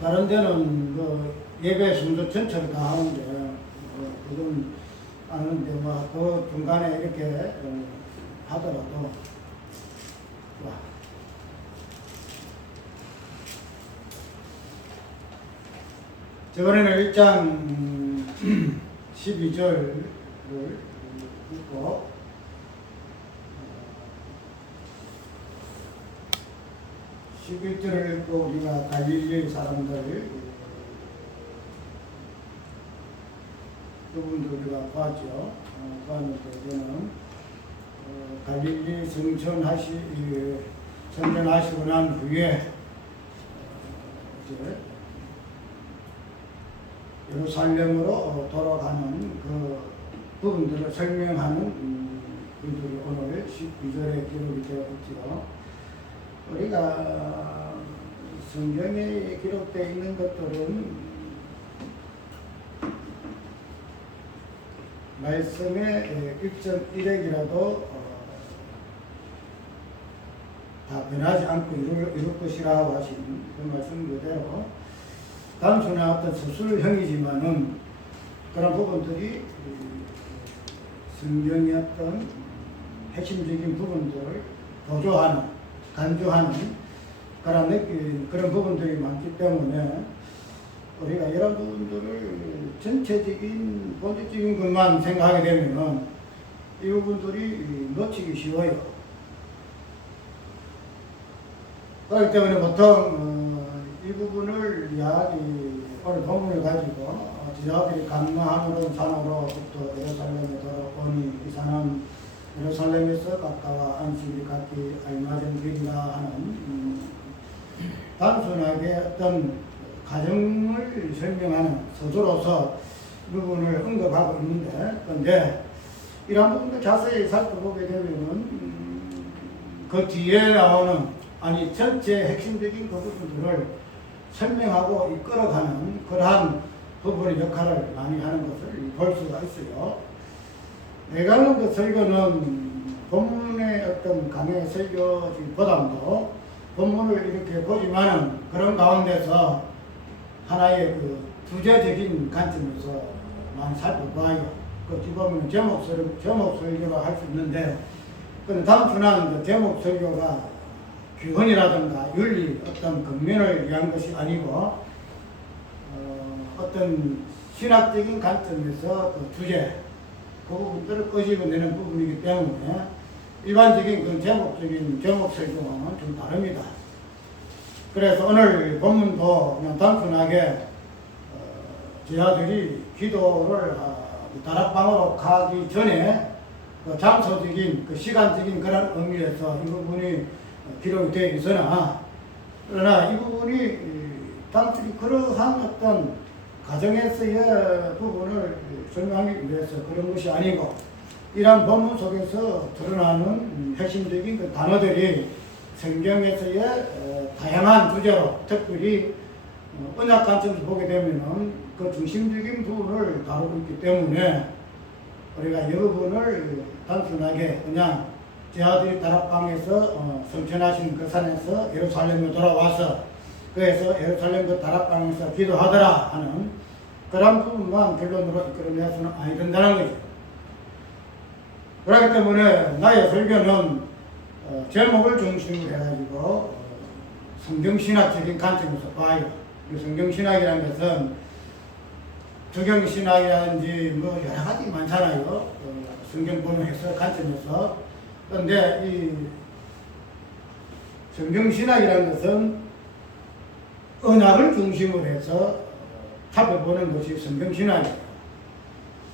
다른 데는 예배 순서 전체를 다 하는데 그건 아는데 그 중간에 이렇게 하더라도 저번에는 1장 12절을 읽고 11절을 읽고 우리가 갈릴리 사람들 그분도 우리가 봤죠. 봤는데 저는 갈릴리 성전하시고 난 후에 이제 예루살렘으로 돌아가는 그 부분들을 설명하는 글들이 오늘 12절에 기록이 되어 있죠. 우리가 성경에 기록되어 있는 것들은 말씀의 1.1핵이라도 다 변하지 않고 이룰 것이라고 하신 그 말씀 그대로 단순한 어떤 서술형이지만은 그런 부분들이 성경의 어떤 핵심적인 부분들을 보조하는, 간주하는 그런 부분들이 많기 때문에 우리가 이런 부분들을 전체적인 본질적인 것만 생각하게 되면은 이 부분들이 놓치기 쉬워요. 그렇기 때문에 보통 이 부분을 오늘 본문을 가지고 제자들이 강나하는 산으로부터 예루살렘에 돌아오니 이 산은 예루살렘에서 가까워 안식이 갖기 알맞은 길이라 하는 단순하게 어떤 가정을 설명하는 서두로서 이 부분을 언급하고 있는데, 그런데 이런 부분도 자세히 살펴보게 되면은 그 뒤에 나오는 전체 핵심적인 그 부분들을 설명하고 이끌어가는 그러한 부분의 역할을 많이 하는 것을 볼 수가 있어요. 내가 하는 그 설교는 본문의 어떤 강의 설교보다도 본문을 이렇게 보지만은 그런 가운데서 하나의 그 주제적인 관점에서 많이 살펴봐요. 그 보면 제목 설교가 할 수 있는데, 그 단순한 그 제목 설교가 규헌이라든가 윤리 어떤 근면을 위한 것이 아니고 어떤 신학적인 관점에서 그 주제 그 부분들을 끄집어내는 부분이기 때문에 일반적인 그 제목 설교와는 좀 다릅니다. 그래서 오늘 본문도 그냥 단순하게 제자들이 기도를 다락방으로 가기 전에 그 장소적인 그 시간적인 그런 의미에서 이 부분이 기록이 되어 있으나, 그러나 이 부분이 단순히 그러한 어떤 가정에서의 부분을 설명하기 위해서 그런 것이 아니고, 이러한 본문 속에서 드러나는 핵심적인 그 단어들이 성경에서의 다양한 주제로 특별히 언약 관점에서 보게 되면은 그 중심적인 부분을 다루고 있기 때문에 우리가 이 부분을 단순하게 그냥 제자들이 다락방에서 성천하신 그 산에서 예루살렘으로 돌아와서 그래서 예루살렘 그 다락방에서 기도하더라 하는 그런 부분만 결론으로 이끌어내서는 아니 된다는 거죠. 그렇기 때문에 나의 설교는 제목을 중심으로 해가지고 성경신학적인 관점에서 봐요. 성경신학이라는 것은 주경신학이라든지 여러 가지 많잖아요. 성경 보는 해석 관점에서. 그런데 이 성경신학이라는 것은 언약을 중심으로 해서 살펴보는 것이 성경신학이에요.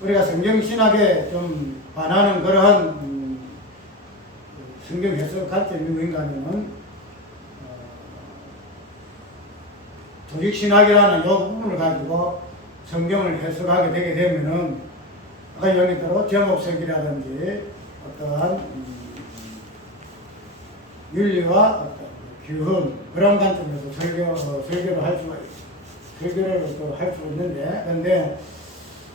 우리가 성경신학에 좀 반하는 그러한 성경 해석 관점이 뭔가 하면은 조직신학이라는 이 부분을 가지고 성경을 해석하게 되게 되면은 아까 얘기대로 제목색이라든지 어떠한 윤리와 어떤 규훈 그런 관점에서 설교를 할 수가 있는데, 그런데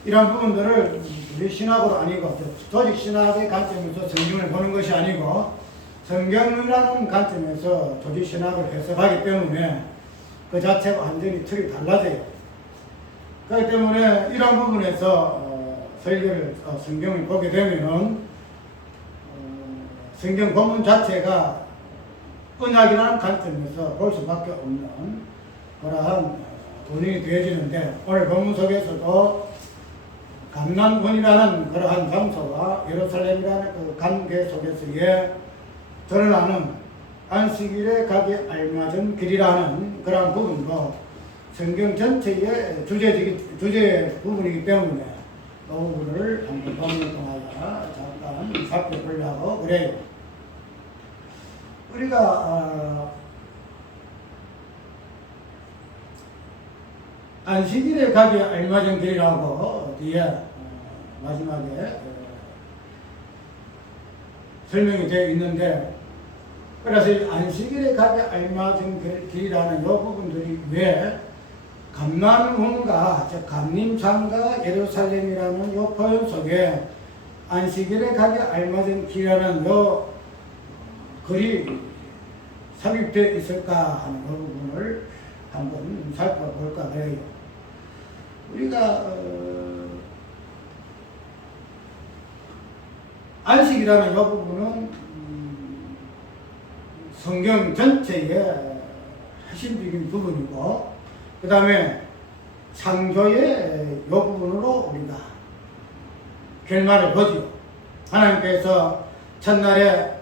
이런 부분들을 우리 신학으로 아니고 조직 신학의 관점에서 성경을 보는 것이 아니고 성경이라는 관점에서 조직 신학을 해석하기 때문에 그 자체가 완전히 틀이 달라져요. 그렇기 때문에 이런 부분에서 설교를 성경을 보게 되면은 성경 본문 자체가 언약이라는 관점에서 볼 수밖에 없는 그러한 본인이 되어지는데, 오늘 본문 속에서도 감난원이라는 그러한 장소와 예루살렘이라는 그 관계 속에서의 드러나는 안식일에 가기 알맞은 길이라는 그러한 부분도 성경 전체의 주제 부분이기 때문에 그 부분을 한번 본문 통하여 잠깐 살펴보려고 그래요. 우리가 안식일에 가기 알맞은 길이라고 뒤에 마지막에 설명이 되어 있는데, 그래서 안식일에 가기 알맞은 길이라는 이 부분들이 왜 감난원과 즉 감림산과 예루살렘이라는 이 표현 속에 안식일에 가기 알맞은 길이라는 이 글이 삽입되어 있을까 하는 그 부분을 한번 살펴볼까 해요. 우리가 안식이라는 이 부분은 성경 전체의 핵심적인 부분이고, 그 다음에 창조의 이 부분으로 우리가 결말을 보죠. 하나님께서 첫날에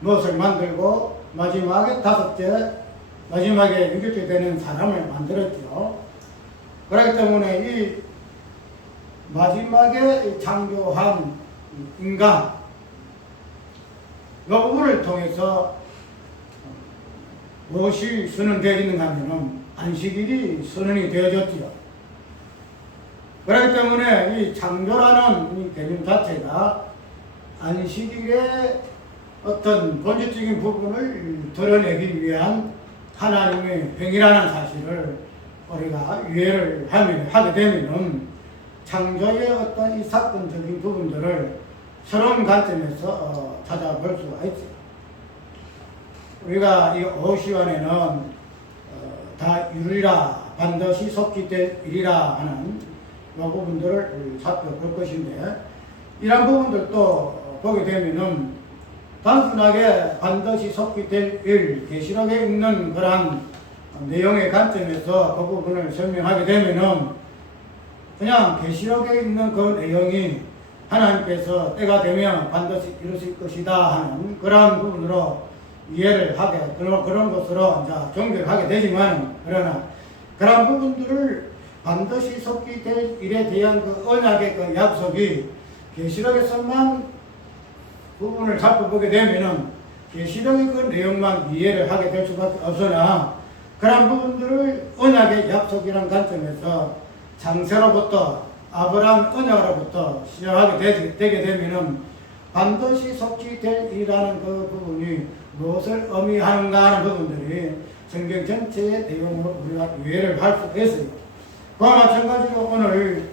무엇을 만들고 마지막에 마지막에 유격이 되는 사람을 만들었죠. 그렇기 때문에 이 마지막에 창조한 인간, 이 부분을 통해서 무엇이 선언되어 있는가 하면 안식일이 선언이 되어졌지요. 그렇기 때문에 이 창조라는 이 개념 자체가 안식일의 어떤 본질적인 부분을 드러내기 위한 하나님의 행위라는 사실을 우리가 이해를 하게 되면은 창조의 어떤 이 사건적인 부분들을 새로운 관점에서 찾아볼 수가 있죠. 우리가 이 오시환에는 다 이루리라, 반드시 속히 될 일이라 하는 이 부분들을 살펴볼 것인데, 이런 부분들도 보게 되면은 단순하게 반드시 속히 될 일, 계시록에 있는 그러한 내용의 관점에서 그 부분을 설명하게 되면은 그냥 계시록에 있는 그 내용이 하나님께서 때가 되면 반드시 이루실 것이다 하는 그러한 부분으로 이해를 하게, 그런 것으로 이제 종교를 하게 되지만, 그러나 그런 부분들을 반드시 속히 될 일에 대한 그 언약의 그 약속이 계시록에서만 부분을 살펴보게 되면은 계시록의 그 내용만 이해를 하게 될 수밖에 없으나, 그런 부분들을 언약의 약속이라는 관점에서 장세로부터 아브라함 언약으로부터 시작하게 되게 되면은 반드시 속히 될 일이라는 그 부분이 무엇을 의미하는가 하는 부분들이 성경 전체의 내용으로 우리가 이해를 할 수 있어요. 그와 마찬가지로 오늘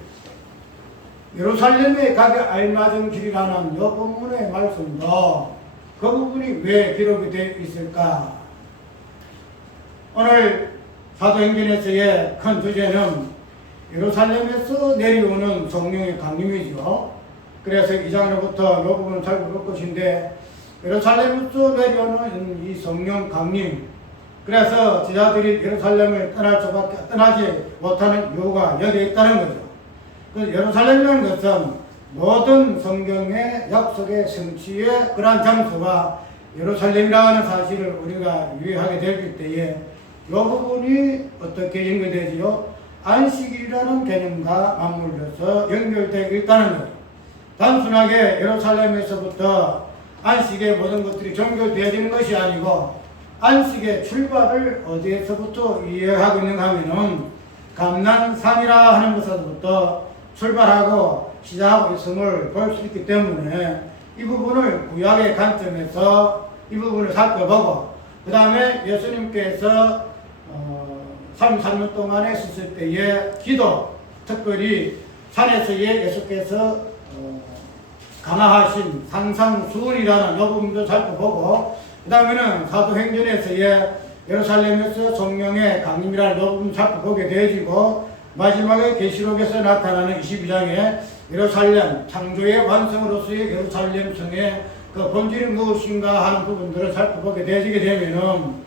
예루살렘에 가기 알맞은 길이라는 이 본문의 말씀도 그 부분이 왜 기록이 되어 있을까? 오늘 사도행전에서의 큰 주제는 예루살렘에서 내려오는 성령의 강림이죠. 그래서 2장으로부터 이 부분을 살펴볼 것인데, 예루살렘에서 내려오는 이 성령 강림, 그래서 제자들이 예루살렘을 떠나지 못하는 이유가 여기에 있다는 거죠. 그 예루살렘이라는 것은 모든 성경의 약속의 성취의 그러한 장소와 예루살렘이라는 사실을 우리가 이해하게 될 때에 이 부분이 어떻게 연결되지요? 안식일이라는 개념과 맞물려서 연결되어 있다는 거죠. 단순하게 예루살렘에서부터 안식의 모든 것들이 종결되어지는 것이 아니고, 안식의 출발을 어디에서부터 이해하고 있는가 하면은 감난산이라 하는 것에서부터 출발하고 시작하고 있음을 볼 수 있기 때문에 이 부분을 구약의 관점에서 이 부분을 살펴보고, 그 다음에 예수님께서 33년 동안 했을 때의 기도, 특별히 산에서의 예수께서 강화하신 산상수훈이라는 이 부분도 살펴보고, 그 다음에는 사도행전에서의 예루살렘에서 성령의 강림이라는 부분 살펴보게 되어지고 마지막에 계시록에서 나타나는 22장에 예루살렘 창조의 완성으로서의 예루살렘 성의 그 본질이 무엇인가 하는 부분들을 살펴보게 되어지게 되면은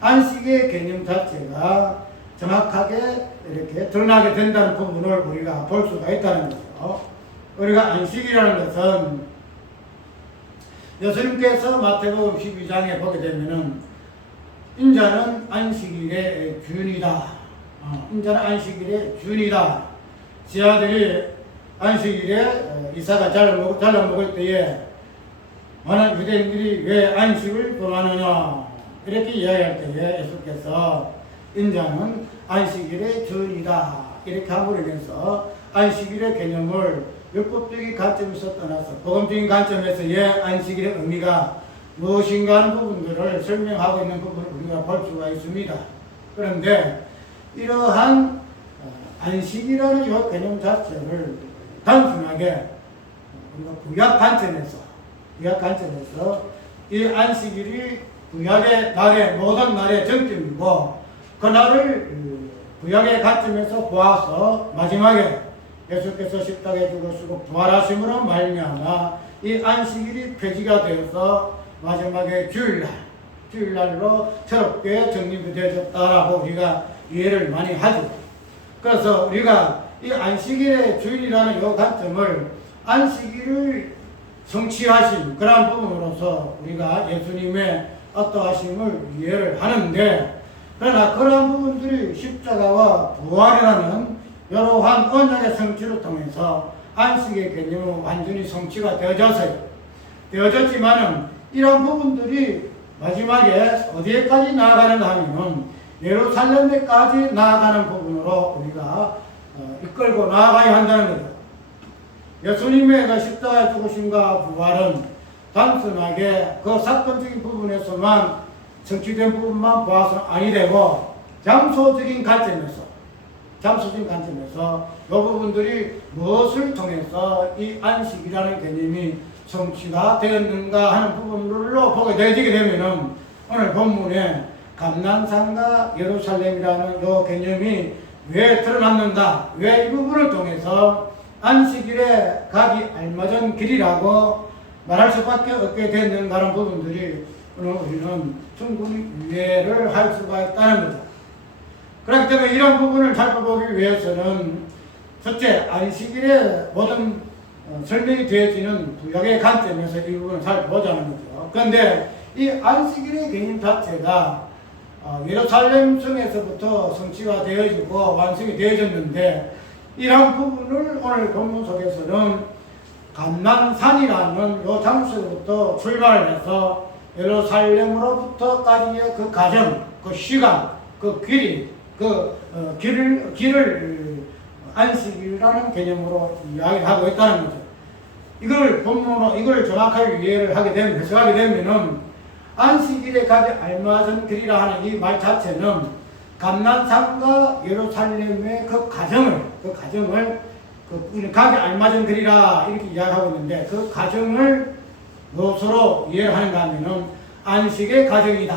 안식의 개념 자체가 정확하게 이렇게 드러나게 된다는 부분을 우리가 볼 수가 있다는 거죠. 우리가 안식이라는 것은 예수님께서 마태복음 12장에 보게 되면은 인자는 안식일의 주인이다. 인자는 안식일의 주인이다. 제 아들이 안식일에 이삭을 잘라 먹을 때에 많은 유대인들이 왜 안식을 범하느냐 이렇게 이야기할 때에 예수께서 인자는 안식일의 주인이다 이렇게 함으로면서 안식일의 개념을 율법적인 관점에서 떠나서 복음적인 관점에서의 안식일의 의미가 무엇인가 하는 부분들을 설명하고 있는 부분을 우리가 볼 수가 있습니다. 그런데 이러한 안식이라는 이 개념 자체를 단순하게 우리가 구약 관점에서 이 안식일이 구약의 날의 모든 날의 정점이고 그날을 구약의 관점에서 보아서 마지막에 예수께서 십자가에 죽으시고 부활하심으로 말미암아 이 안식일이 폐지가 되어서 마지막에 주일날로 새롭게 정립이 되어졌다라고 우리가 이해를 많이 하죠. 그래서 우리가 이 안식일의 주일이라는 이 관점을 안식일을 성취하신 그러한 부분으로서 우리가 예수님의 어떠하심을 이해를 하는데, 그러나 그러한 부분들이 십자가와 부활이라는 여러한 언약의 성취를 통해서 안식의 개념은 완전히 성취가 되어졌지만은 이런 부분들이 마지막에 어디에까지 나아가는가 하면은 예루살렘에까지 나아가는 부분으로 우리가 이끌고 나아가야 한다는 거죠. 예수님의 그 십자가에 죽으심과 부활은 단순하게 그 사건적인 부분에서만 성취된 부분만 보아서는 아니 되고 장소적인 관점에서 이 부분들이 무엇을 통해서 이 안식이라는 개념이 성취가 되었는가 하는 부분들로 보게 되게 되면은 오늘 본문에 감난산과 예루살렘이라는 이 개념이 왜 드러났는가, 왜 이 부분을 통해서 안식일에 가기 알맞은 길이라고 말할 수밖에 없게 됐는가 하는 부분들이 오늘 우리는 충분히 이해를 할 수가 있다는 거죠. 그렇기 때문에 이런 부분을 살펴보기 위해서는 첫째, 안식일의 모든 설명이 되어지는 구약의 관점에서 이 부분을 살펴보자는 거죠. 그런데 이 안식일의 개념 자체가 예루살렘 성에서부터 성취가 되어지고 완성이 되어졌는데, 이러한 부분을 오늘 본문 속에서는 감난산이라는 이 장소부터 출발을 해서 예루살렘으로부터까지의 그 과정, 그 시간, 그 길을 안식이라는 개념으로 이야기하고 있다는 거죠. 이걸 본문으로, 이걸 정확하게 이해를 하게 되면, 해석하게 되면은 안식일에 가기 알맞은 길이라 하는 이 말 자체는 감난산과 예루살렘의 그 과정을 가기 알맞은 길이라 이렇게 이야기하고 있는데, 그 과정을 무엇으로 이해를 하는가 하면은 안식의 과정이다.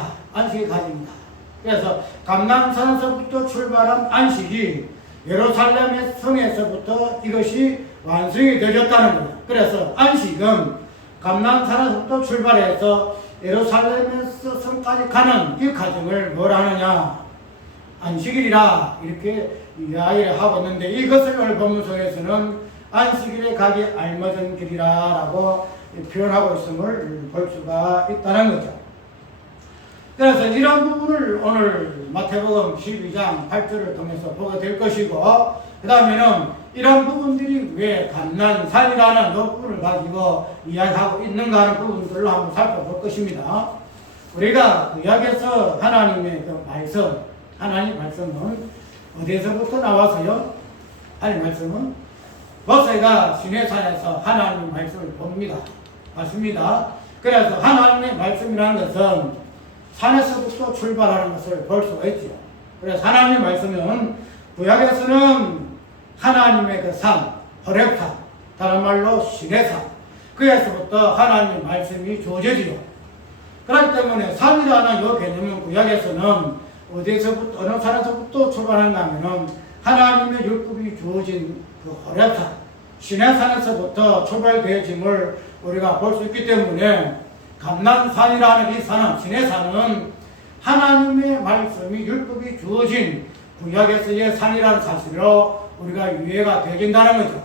그래서 감난산에서부터 출발한 안식이 예루살렘의 성에서부터 이것이 완성이 되어졌다는 거예요. 그래서 안식은 감난산에서부터 출발해서 예루살렘에서 성까지 가는 이 과정을 뭘 하느냐, 안식일이라 이렇게 이야기를 하고 있는데, 이것을 오늘 본문 속에서는 안식일에 가기 알맞은 길이라고 표현하고 있음을 볼 수가 있다는 거죠. 그래서 이런 부분을 오늘 마태복음 12장 8절을 통해서 보게 될 것이고, 그 다음에는 이런 부분들이 왜 감난산이라는 부분을 가지고 이야기하고 있는가 하는 부분들로 한번 살펴볼 것입니다. 우리가 구약에서 하나님의 그 하나님 말씀은 어디에서부터 나와서요? 하나님 말씀은 모세가 시내산에서 하나님 말씀을 봅니다. 맞습니다. 그래서 하나님의 말씀이라는 것은 산에서부터 출발하는 것을 볼 수가 있죠. 그래서 하나님의 말씀은 구약에서는 하나님의 그 산, 호렙산, 다른 말로 시내산, 그에서부터 하나님의 말씀이 주어지죠. 그렇기 때문에 산이라는 이 개념은 구약에서는 어디서부터, 어느 산에서부터 출발하는가 하면은 하나님의 율법이 주어진 그 호렙산, 시내산에서부터 출발되어짐을 우리가 볼 수 있기 때문에 감난산이라는 이 산은, 시내산은 하나님의 말씀이 율법이 주어진 구약에서의 산이라는 사실로 우리가 이해가 되어진다는 거죠.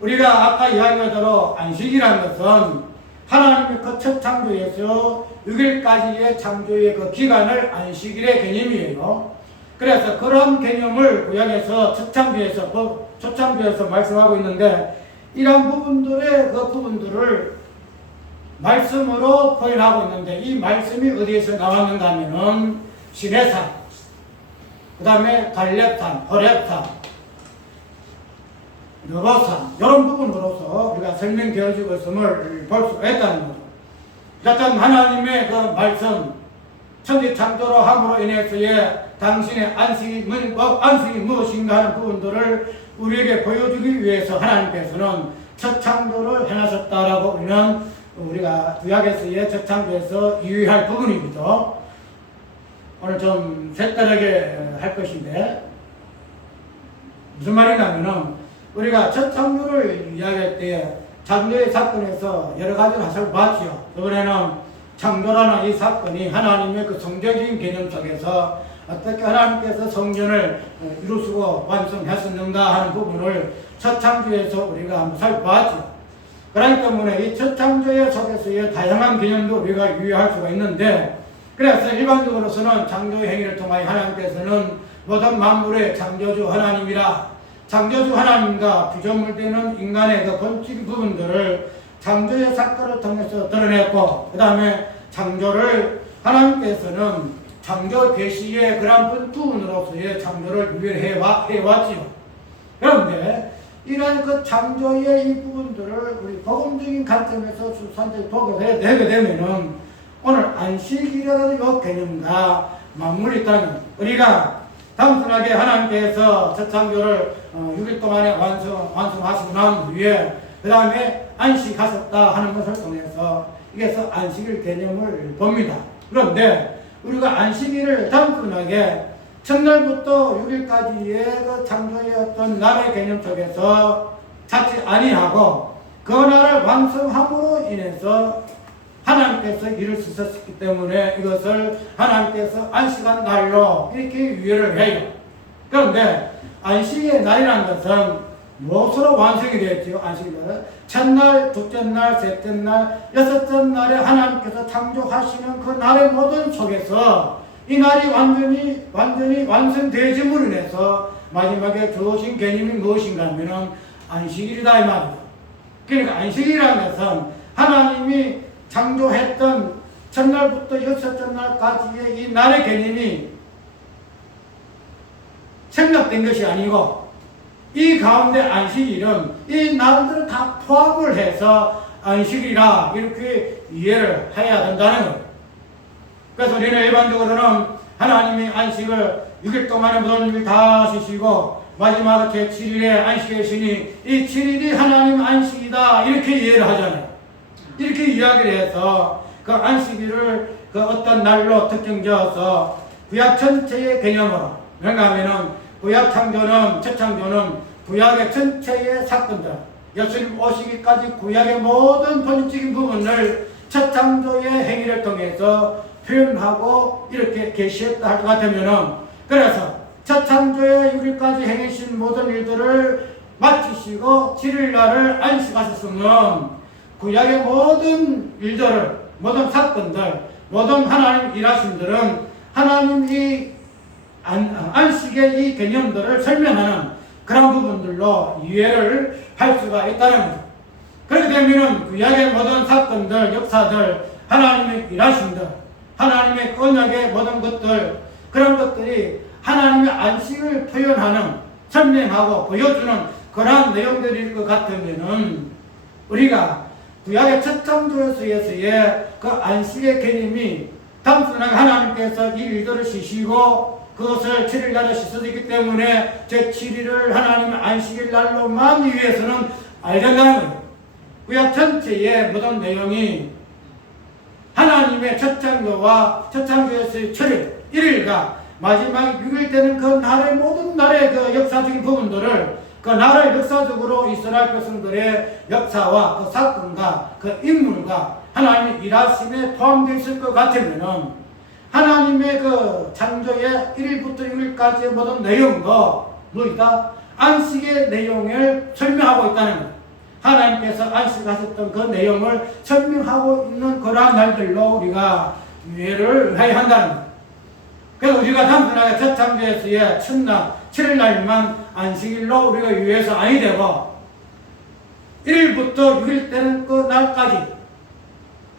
우리가 아까 이야기한 대로 안식이라는 것은 하나님의 그 첫 창조에서 6일까지의 창조의 그 기간을 안식일의 개념이에요. 그래서 그런 개념을 구약에서 첫 창조에서 말씀하고 있는데, 이런 부분들의 그 부분들을 말씀으로 표현하고 있는데, 이 말씀이 어디에서 나왔는가 하면은 시내산, 그 다음에 갈렙산, 호렙산, 느보산, 이런 부분으로서 우리가 설명되어지고 있음을 볼 수가 있다는 거죠. 어쨌든 하나님의 그 말씀, 천지 창조로 함으로 인해서의 당신의 안식이 무엇인가 하는 부분들을 우리에게 보여주기 위해서 하나님께서는 첫 창조를 해나셨다라고 우리가 구약에서의 첫 창조에서 유의할 부분이죠. 오늘 좀 색다르게 할 것인데, 무슨 말이냐면은 우리가 첫 창조를 이야기할 때 창조의 사건에서 여러 가지를 살펴봤죠. 이번에는 창조라는 이 사건이 하나님의 그 성경적인 개념 속에서 어떻게 하나님께서 성전을 이루시고 완성하셨는가 하는 부분을 첫 창조에서 우리가 한번 살펴봤죠. 그렇기 때문에 이 첫 창조의 속에서의 다양한 개념도 우리가 유의할 수가 있는데, 그래서 일반적으로서는 창조의 행위를 통하여 하나님께서는 모든 만물의 창조주 하나님이라, 창조주 하나님과 피조물되는 인간의 그 본질 부분들을 창조의 사건을 통해서 드러냈고, 그 다음에 창조를 하나님께서는 창조 계시의 그런 부분으로서의 창조를 유일해왔지요. 그런데 이런 그 창조의 이 부분들을 우리 복음적인 관점에서 수산적으로 보게 되게 되면은 오늘 안식일이라는 이 개념과 맞물이 있다는, 우리가 단순하게 하나님께서 첫 창조를 6일 동안에 완성하시고 난 후에 그 다음에 안식하셨다 하는 것을 통해서 이게서 안식일 개념을 봅니다. 그런데 우리가 안식일을 단순하게 첫날부터 6일까지의 그 창조의 어떤 날의 개념 속에서 찾지 아니하고 그 날을 완성함으로 인해서 하나님께서 일을 쓰셨기 때문에 이것을 하나님께서 안식한 날로 이렇게 유예를 해요. 그런데 안식의 날이라는 것은 무엇으로 완성이 되었지요? 안식일은 첫날, 둘째 날, 셋째 날, 여섯째 날에 하나님께서 창조하시는 그 날의 모든 속에서 이 날이 완전히 완성되어짐으로 인해서 마지막에 주어진 개념이 무엇인가 하면은 안식일이다 이 말이죠. 그러니까 안식일이라는 것은 하나님이 창조했던 첫날부터 여섯째 날까지의 이 날의 개념이 생략된 것이 아니고, 이 가운데 안식일은 이 날들을 다 포함을 해서 안식일이라 이렇게 이해를 해야 된다는 거예요. 그래서 우리는 일반적으로는 하나님이 안식을 6일 동안에 모든 일을 다 쉬시고 마지막 제7일에 안식이시니 이 7일이 하나님 안식이다 이렇게 이해를 하잖아요. 이렇게 이야기를 해서 그 안식일을 그 어떤 날로 특정지어서 구약 전체의 개념으로, 그런가 하면은 구약 창조는, 첫 창조는 구약의 전체의 사건들, 예수님 오시기까지 구약의 모든 본질적인 부분을 첫 창조의 행위를 통해서 표현하고 이렇게 계시했다 할 것 같으면은, 그래서 첫 창조의 6일까지 행하신 모든 일들을 마치시고 7일날을 안식하셨으면 구약의 모든 일들을, 모든 사건들, 모든 하나님 일하심들은 하나님이 안식의 이 개념들을 설명하는 그런 부분들로 이해를 할 수가 있다는 거죠. 그렇게 되면 구약의 모든 사건들, 역사들, 하나님의 일하심들, 하나님의 언약의 모든 것들, 그런 것들이 하나님의 안식을 표현하는, 설명하고 보여주는 그러한 내용들일 것 같으면은 우리가 구약의 첫 창조에서의 그 안식의 개념이 단순하게 하나님께서 이 일들을 쉬시고 그것을 7일날에 씻어지기 때문에 제7일을 하나님의 안식일 날로만 위해서는 알게 된다는 거예요. 구약 전체의 모든 내용이 하나님의 첫 창조와 첫 창조에서의 철일, 1일과 마지막 6일 되는 그 날의 모든 날의 그 역사적인 부분들을 그 나라의 역사적으로 이스라엘 백성들의 역사와 그 사건과 그 인물과 하나님의 일하심에 포함되어 있을 것 같으면은 하나님의 그 창조의 1일부터 6일까지의 모든 내용도 뭐이다? 안식의 내용을 설명하고 있다는 거예요. 하나님께서 안식하셨던 그 내용을 설명하고 있는 그러한 날들로 우리가 유예를 해야 한다는 거예요. 그래서 우리가 단순하게 첫 창조에서의 첫날, 7일날만 안식일로 우리가 유예해서 아니 되고 1일부터 6일 되는 그 날까지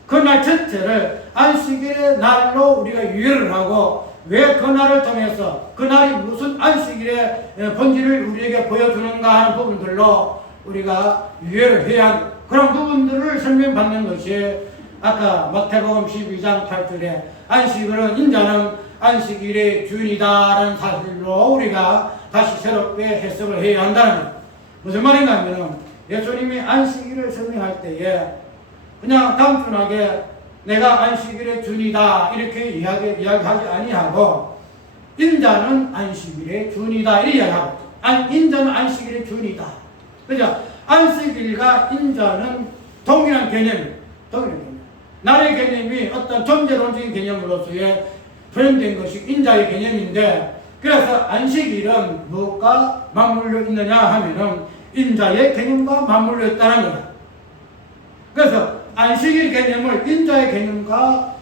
그 날 전체를 안식일의 날로 우리가 유예를 하고 왜 그 날을 통해서 그 날이 무슨 안식일의 본질을 우리에게 보여주는가 하는 부분들로 우리가 유예를 해야 하는 그런 부분들을 설명받는 것이 아까 마태복음 12장 8절에 안식일은 인자는 안식일의 주인이다라는 사실로 우리가 다시 새롭게 해석을 해야 한다는 거예요. 무슨 말인가 하면 예수님이 안식일을 설명할 때에 그냥 단순하게 내가 안식일의 주인이다 이렇게 이야기하지 아니하고 인자는 안식일의 주인이다 이렇게 이야기하고 인자는 안식일의 주인이다. 그죠? 안식일과 인자는 동일한 개념이에요. 동일한 개념. 나의 개념이 어떤 존재론적인 개념으로서의 표현된 것이 인자의 개념인데 그래서 안식일은 무엇과 맞물려 있느냐 하면은 인자의 개념과 맞물려 있다는 거예요. 그래서 안식일 개념을 인자의 개념과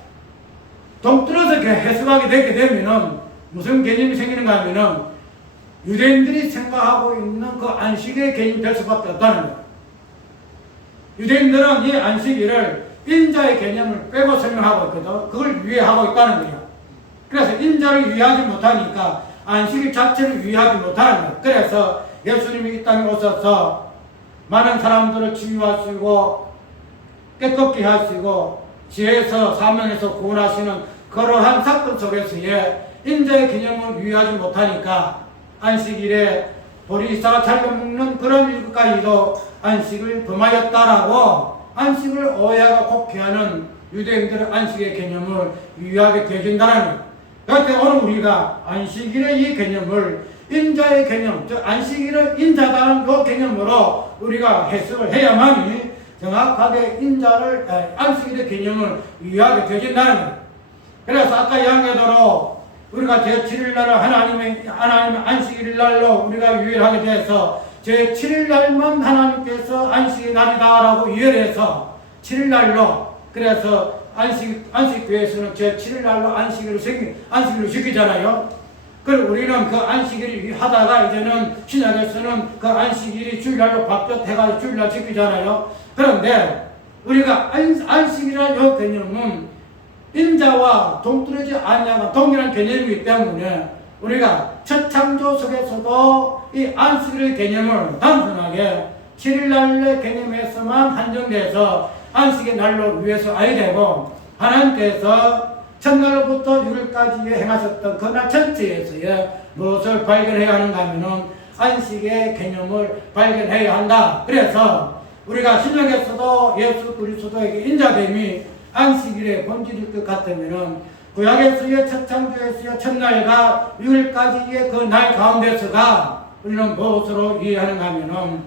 동떨어져 해석하게 되게 되면은 무슨 개념이 생기는가 하면은 유대인들이 생각하고 있는 그 안식일의 개념이 될 수밖에 없다는 거예요. 유대인들은 이 안식일을 인자의 개념을 빼고 설명하고 있거든. 그걸 유예하고 있다는 거예요. 그래서 인자를 유예하지 못하니까 안식일 자체를 유예하지 못하는 거예요. 그래서 예수님이 이 땅에 오셔서 많은 사람들을 치유하시고 깨끗게 하시고 지혜에서 사명에서 구원하시는 그러한 사건 속에서의 인자의 개념을 유의하지 못하니까 안식일에 보리사가 잘못 먹는 그런 일까지도 안식을 범하였다라고 안식을 오해하고 곡해하는 유대인들의 안식의 개념을 유의하게 되어진다는 거예요. 그런데 오늘 우리가 안식일의 이 개념을 인자의 개념, 즉 안식일은 인자다는 그 개념으로 우리가 해석을 해야만이 정확하게 인자를 안식일의 개념을 이해하게 되어진다는 거예요. 그래서 아까 이야기하도록 우리가 제7일날을 하나님의 안식일 날로 우리가 유예하게 돼서 제7일날만 하나님께서 안식의 날이다라고 이해해서 7일날로 그래서 안식교회에서는 제7일날로 안식일을 지키잖아요. 그리고 우리는 그 안식일을 하다가 이제는 신약에서는 그 안식일이 주일날로 바뀌어가지고 주일날 지키잖아요. 그런데 우리가 안식이라는 이 개념은 인자와 동떨어지지 아니하고 동일한 개념이기 때문에 우리가 첫 창조 속에서도 이 안식일의 개념을 단순하게 7일날의 개념에서만 한정돼서 안식의 날로 위해서 아니 되고 하나님께서 첫날부터 6일까지 행하셨던 그날 전체에서의 무엇을 발견해야 하는가 하면은 안식의 개념을 발견해야 한다. 그래서 우리가 신약에서도 예수 그리스도에게 인자됨이 안식일의 본질일 것 같으면은 구약에서의 첫 창조에서의 첫날과 6일까지의 그 날 가운데서가 우리는 무엇으로 이해하는가 하면은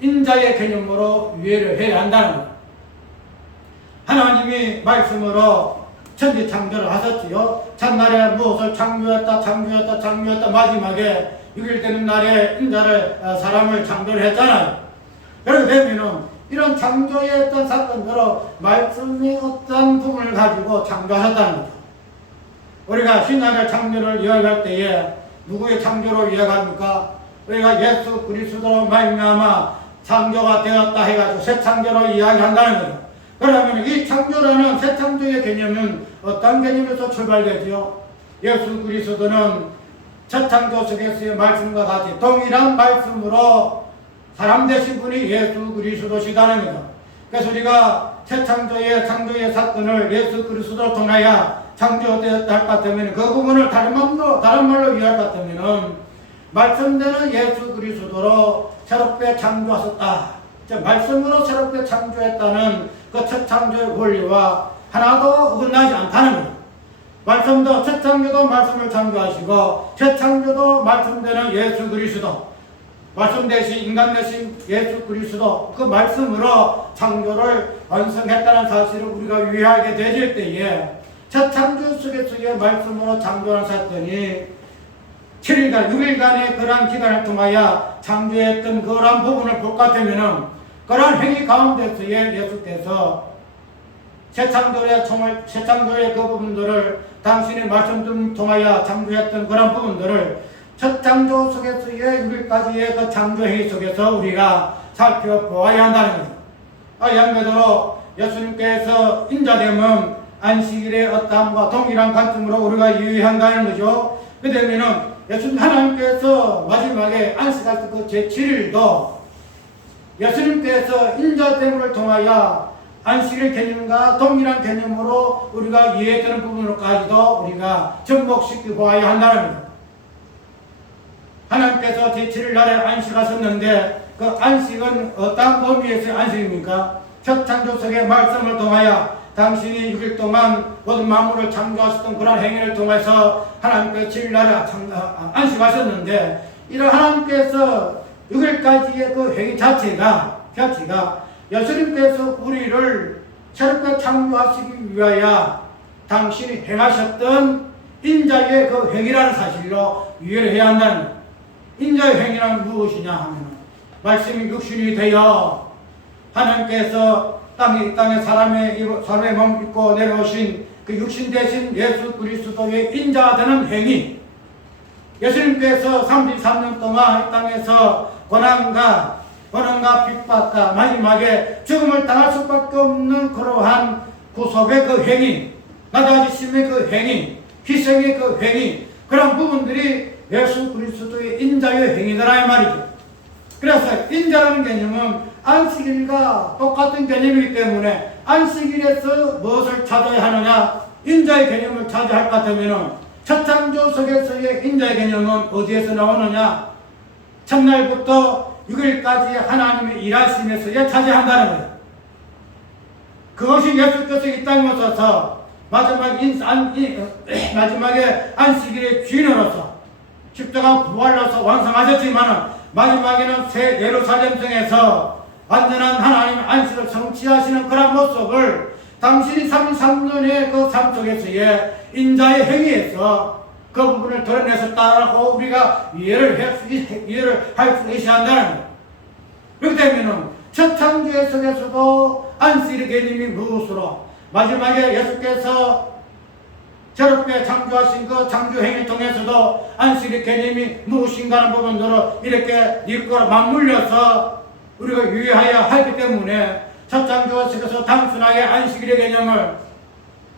인자의 개념으로 이해를 해야 한다는 거예요. 하나님이 말씀으로 천지 창조를 하셨지요. 첫날에 무엇을 창조했다 마지막에 6일 되는 날에 인자를 사람을 창조를 했잖아요. 그렇게 되면은 이런 창조의 어떤 사건으로 말씀의 어떤 부분을 가지고 창조하셨다는 거죠. 우리가 신약의 창조를 이야기할 때에 누구의 창조로 이야기합니까? 우리가 예수 그리스도로 말미암아 창조가 되었다 해가지고 새 창조로 이야기한다는 거죠. 그러면 이 창조라는 새 창조의 개념은 어떤 개념에서 출발되죠? 예수 그리스도는 첫 창조 속에서의 말씀과 같이 동일한 말씀으로 사람 되신 분이 예수 그리스도시다는 거죠. 그래서 우리가 새 창조의 사건을 예수 그리스도를 통하여 창조되었다 할 것 같으면 그 부분을 다른 말로 이해할 것 같으면 말씀되는 예수 그리스도로 새롭게 창조하셨다. 말씀으로 새롭게 창조했다는 그 첫 창조의 원리와 하나도 어긋나지 않다는 거예요. 말씀도 첫 창조도 말씀을 창조하시고 첫 창조도 말씀되는 예수 그리스도, 말씀 대신 인간 대신 예수 그리스도, 그 말씀으로 창조를 완성했다는 사실을 우리가 유의하게 되질 때에 첫 창조 속에서의 말씀으로 창조를 샀더니 7일간 6일간의 그러한 기간을 통하여 창조했던 그러한 부분을 볼 것 같으면은 그러한 행위 가운데서의 예수께서 새 창조의 그 부분들을 당신의 말씀 통하여 창조했던 그런 부분들을 첫 창조 속에서의 6일까지의 그 창조 행위 속에서 우리가 살펴보아야 한다는 거죠. 양면으로 예수님께서 인자됨은 안식일의 어떠함과 동일한 관점으로 우리가 유의한다는 거죠. 그 되면은 예수님 하나님께서 마지막에 안식할 때 그 제7일도 예수님께서 인자됨을 통하여 안식일 개념과 동일한 개념으로 우리가 이해되는 부분으로까지도 우리가 접목시켜 보아야 한다는 겁니다. 하나님께서 제7일 날에 안식하셨는데 그 안식은 어떤 의미에서의 안식입니까? 첫 창조 속의 말씀을 통하여 당신이 6일 동안 모든 만물을 창조하셨던 그런 행위를 통해서 하나님께서 7일 날에 안식하셨는데 이런 하나님께서 6일까지의 그 행위 자체가 예수님께서 우리를 새롭게 창조하시기 위하여 당신이 행하셨던 인자의 그 행위라는 사실로 이해를 해야 한다는 거예요. 인자의 행위란 무엇이냐 하면 말씀이 육신이 되어 하나님께서 땅에 사람의 몸 입고 내려오신 그 육신 대신 예수 그리스도의 인자가 되는 행위, 예수님께서 33년 동안 이 땅에서 고난과 핍박과 마지막에 죽음을 당할 수밖에 없는 그러한 구속의 그 행위, 낮아지심의 그 행위, 희생의 그 행위, 그런 부분들이 예수 그리스도의 인자의 행위더라 이 말이죠. 그래서 인자라는 개념은 안식일과 똑같은 개념이기 때문에 안식일에서 무엇을 찾아야 하느냐, 인자의 개념을 찾아야 할 것 같으면 첫 창조 속에서의 인자의 개념은 어디에서 나오느냐? 첫날부터 6일까지 하나님의 일하심에서 차지한다는 거예요. 그것이 예수께서 이 땅에 오셔서 마지막에 안식일의 주인으로서 십자가 부활로서 완성하셨지만 마지막에는 새 예루살렘 성에서 완전한 하나님의 안식을 성취하시는 그런 모습을 당신이 33년의 그 삶 속에서의 인자의 행위에서 그 부분을 드러내셨다라고 우리가 이해를 할 수 있어야 한다는 거예요. 그렇기 때문에 첫 창조의 속에서도 안식일의 개념이 무엇으로 마지막에 예수께서 새롭게 창조하신 그 창조 행위를 통해서도 안식일의 개념이 무엇인가 하는 부분들을 이렇게 읽고 맞물려서 우리가 유의해야 하기 때문에 첫 창조 속에서 단순하게 안식일의 개념을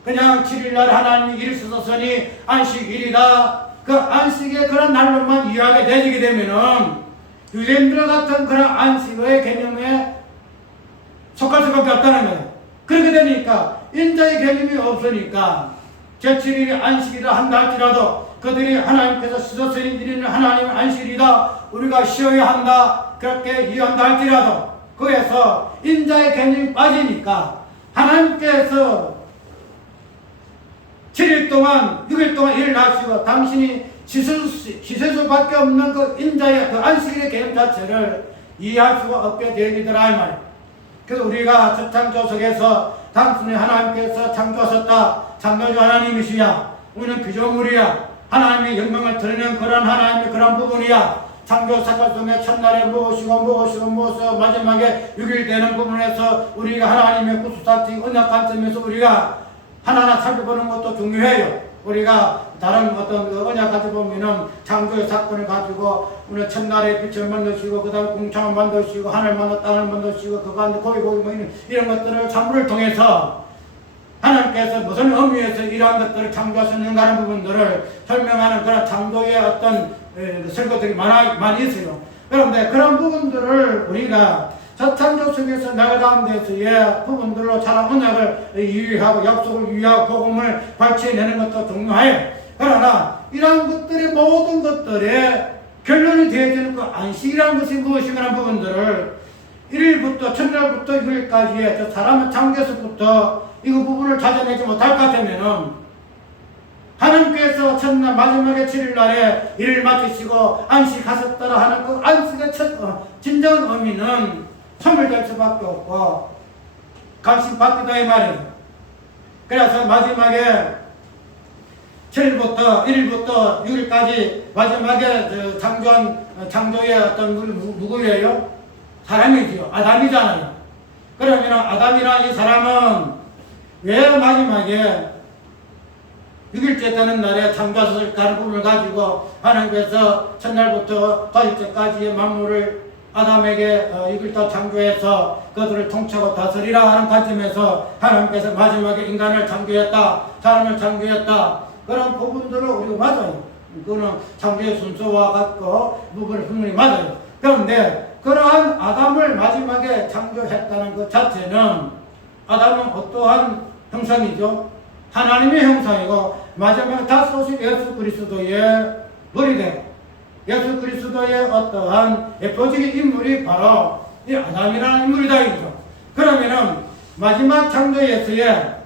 그냥 7일날 하나님이 일을 쓰셨으니 안식일이다, 그 안식의 그런 날로만 이해하게 되게 되면은 유대인들 같은 그런 안식의 개념에 속할 수밖에 없다는 거예요. 그렇게 되니까 인자의 개념이 없으니까 제7일이 안식이라 한다 할지라도 그들이 하나님께서 쓰셨으니 이는 하나님의 안식이다, 우리가 쉬어야 한다, 그렇게 이해한다 할지라도 거기에서 인자의 개념이 빠지니까 하나님께서 7일 동안 6일 동안 일을 하시고 당신이 지실 수밖에 없는 그 인자의 그 안식일의 개념 자체를 이해할 수가 없게 되기더라 이 말이에요. 그래서 우리가 첫 창조 속에서 단순히 하나님께서 창조하셨다, 창조주 하나님이시야, 우리는 피조물이야, 하나님의 영광을 드러내는 그런 하나님의 그런 부분이야, 창조 사건 속에 첫날에 무엇이고 마지막에 6일 되는 부분에서 우리가 하나님의 구속사적 언약한 점에서 우리가 하나하나 살펴보는 것도 중요해요. 우리가 다른 어떤 언약 가지고 보면은 창조의 사건을 가지고 오늘 첫날에 빛을 만드시고 그 다음 궁창을 만드시고 하늘 만드 땅을 만드시고 그 가운데 고기 뭐 이런 것들을 창조를 통해서 하나님께서 무슨 의미에서 이러한 것들을 창조하셨는가 하는 부분들을 설명하는 그런 창조의 어떤 설교들이 많이 있어요. 그런데 그런 부분들을 우리가 첫 창조 속에서 나갈 가운데서의 부분들로 잘 언약을 유의하고 약속을 유의하고 복음을 발치해내는 것도 중요해요. 그러나 이러한 것들의 모든 것들의 결론이 되어지는 그 안식이라는 것이 무엇인가 하는 부분들을 1일부터 첫날부터 6일까지의 저 사람의 창조에서부터 이거 부분을 찾아내지 못할 것 같으면은 하나님께서 첫날 마지막에 7일날에 일을 마치시고 안식하셨더라 하는 그 안식의 진정한 의미는 선물 될 수밖에 없고 감식받기도 이 말이에요. 그래서 마지막에 7일부터 1일부터 6일까지 마지막에 창조의 어떤 누구예요? 사람이지요. 아담이잖아요. 그러면 아담이라는 이 사람은 왜 마지막에 6일째 되는 날에 창조하셨을까 하는 부분을 가지고 하나님께서 첫날부터 8일째까지의 만물을 아담에게 6일째 창조해서 그들을 통치하고 다스리라 하는 관점에서 하나님께서 마지막에 인간을 창조했다, 사람을 창조했다, 그런 부분들을 우리가 맞아요. 그거는 창조의 순서와 같고 부분이 분명히 맞아요. 그런데 그러한 아담을 마지막에 창조했다는 것 자체는 아담은 어떠한 형상이죠? 하나님의 형상이고 마지막에 다시 오실 예수 그리스도의 머리되 예수 그리스도의 어떠한 대표적인 인물이 바로 이 아담이라는 인물이다 이거죠. 그러면은 마지막 창조에서의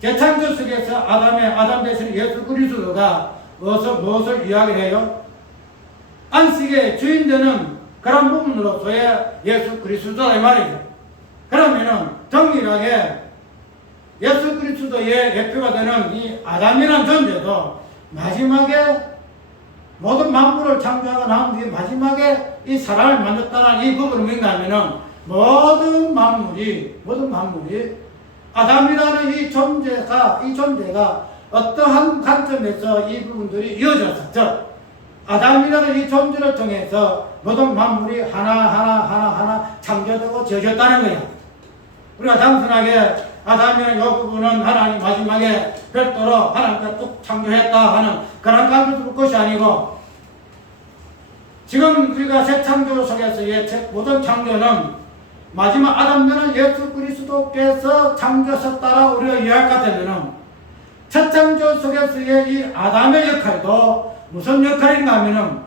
재창조 속에서 아담 대신 예수 그리스도가 무엇을 이야기해요? 안식의 주인 되는 그런 부분으로서의 예수 그리스도다 이 말이죠. 그러면은 동일하게 예수 그리스도의 대표가 되는 이 아담이라는 존재도 마지막에 모든 만물을 창조하고 나온 뒤에 마지막에 이 사람을 만졌다는 이 부분을 믿는다면은 모든 만물이 아담이라는 이 존재가 어떠한 관점에서 이 부분들이 이어졌었죠. 아담이라는 이 존재를 통해서 모든 만물이 하나 창조되고 지어졌다는 거예요. 우리가 단순하게 아담이라는 이 부분은 하나님 마지막에 별도로 하나님과 쭉 창조했다 하는 그런 감을 줄 것이 아니고, 지금 우리가 새 창조 속에서의 모든 창조는 마지막 아담되는 예수 그리스도께서 창조하셨다라고 우리가 이해할 것 같으면, 첫 창조 속에서의 이 아담의 역할도 무슨 역할인가 하면은